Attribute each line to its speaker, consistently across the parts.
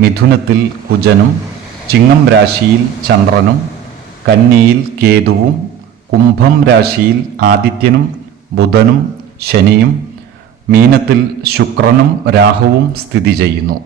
Speaker 1: മിഥുനത്തിൽ കുജനും ചിങ്ങം രാശിയിൽ ചന്ദ്രനും കന്നിയിൽ കേതുവും കുംഭം രാശിയിൽ ആദിത്യനും ബുധനും ശനിയും മീനത്തിൽ ശുക്രനും രാഹുവും സ്ഥിതി ചെയ്യുന്നു.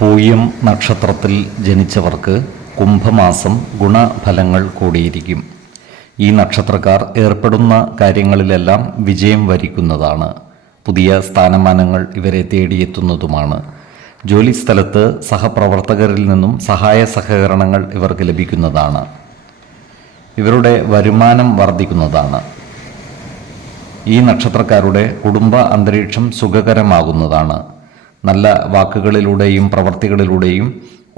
Speaker 1: പൂയം നക്ഷത്രത്തിൽ ജനിച്ചവർക്ക് കുംഭമാസം ഗുണഫലങ്ങൾ കൂടിയിരിക്കും. ഈ നക്ഷത്രക്കാർ ഏർപ്പെടുന്ന കാര്യങ്ങളിലെല്ലാം വിജയം വരിക്കുന്നതാണ്. പുതിയ സ്ഥാനമാനങ്ങൾ ഇവരെ തേടിയെത്തുന്നതുമാണ്. ജോലിസ്ഥലത്ത് സഹപ്രവർത്തകരിൽ നിന്നും സഹായ സഹകരണങ്ങൾ ഇവർക്ക് ലഭിക്കുന്നതാണ്. ഇവരുടെ വരുമാനം വർദ്ധിക്കുന്നതാണ്. ഈ നക്ഷത്രക്കാരുടെ കുടുംബ അന്തരീക്ഷം സുഖകരമാകുന്നതാണ്. നല്ല വാക്കുകളിലൂടെയും പ്രവർത്തികളിലൂടെയും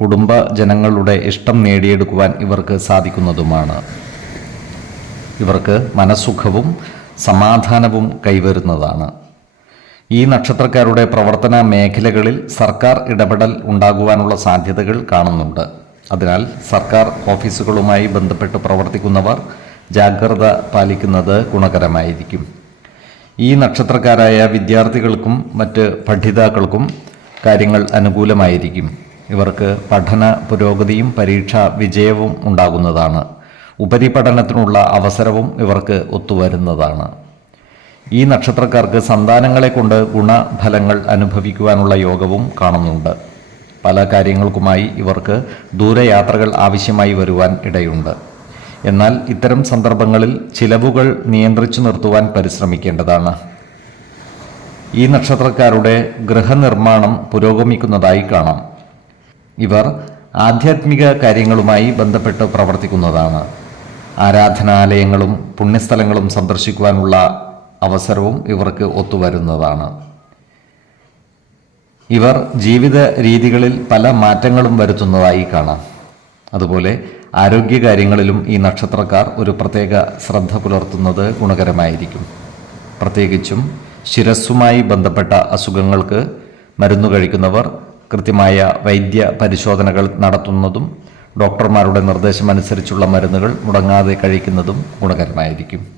Speaker 1: കുടുംബ ജനങ്ങളുടെ ഇഷ്ടം നേടിയെടുക്കുവാൻ ഇവർക്ക് സാധിക്കുന്നതുമാണ്. ഇവർക്ക് മനസ്സുഖവും സമാധാനവും കൈവരുന്നതാണ്. ഈ നക്ഷത്രക്കാരുടെ പ്രവർത്തന മേഖലകളിൽ സർക്കാർ ഇടപെടൽ ഉണ്ടാകുവാനുള്ള സാധ്യതകൾ കാണുന്നുണ്ട്. അതിനാൽ സർക്കാർ ഓഫീസുകളുമായി ബന്ധപ്പെട്ട് പ്രവർത്തിക്കുന്നവർ ജാഗ്രത പാലിക്കുന്നത് ഗുണകരമായിരിക്കും. ഈ നക്ഷത്രക്കാരായ വിദ്യാർത്ഥികൾക്കും മറ്റ് പഠിതാക്കൾക്കും കാര്യങ്ങൾ അനുകൂലമായിരിക്കും. ഇവർക്ക് പഠന പുരോഗതിയും പരീക്ഷാ വിജയവും ഉണ്ടാകുന്നതാണ്. ഉപരിപഠനത്തിനുള്ള അവസരവും ഇവർക്ക് ഒത്തുവരുന്നതാണ്. ഈ നക്ഷത്രക്കാർക്ക് സന്താനങ്ങളെ കൊണ്ട് ഗുണഫലങ്ങൾ അനുഭവിക്കുവാനുള്ള യോഗവും കാണുന്നുണ്ട്. പല കാര്യങ്ങൾക്കുമായി ഇവർക്ക് ദൂരയാത്രകൾ ആവശ്യമായി വരുവാൻ ഇടയുണ്ട്. എന്നാൽ ഇത്തരം സന്ദർഭങ്ങളിൽ ചിലവുകൾ നിയന്ത്രിച്ചു നിർത്തുവാൻ പരിശ്രമിക്കേണ്ടതാണ്. ഈ നക്ഷത്രക്കാരുടെ ഗൃഹനിർമ്മാണം പുരോഗമിക്കുന്നതായി കാണാം. ഇവർ ആധ്യാത്മിക കാര്യങ്ങളുമായി ബന്ധപ്പെട്ട് പ്രവർത്തിക്കുന്നതാണ്. ആരാധനാലയങ്ങളും പുണ്യസ്ഥലങ്ങളും സന്ദർശിക്കുവാനുള്ള അവസരവും ഇവർക്ക് ഒത്തുവരുന്നതാണ്. ഇവർ ജീവിത രീതികളിൽ പല മാറ്റങ്ങളും വരുത്തുന്നതായി കാണാം. അതുപോലെ ആരോഗ്യകാര്യങ്ങളിലും ഈ നക്ഷത്രക്കാർ ഒരു പ്രത്യേക ശ്രദ്ധ പുലർത്തുന്നത് ഗുണകരമായിരിക്കും. പ്രത്യേകിച്ചും ശിരസ്സുമായി ബന്ധപ്പെട്ട അസുഖങ്ങൾക്ക് മരുന്ന് കഴിക്കുന്നവർ കൃത്യമായ വൈദ്യ പരിശോധനകൾ നടത്തുന്നതും ഡോക്ടർമാരുടെ നിർദ്ദേശമനുസരിച്ചുള്ള മരുന്നുകൾ മുടങ്ങാതെ കഴിക്കുന്നതും ഗുണകരമായിരിക്കും.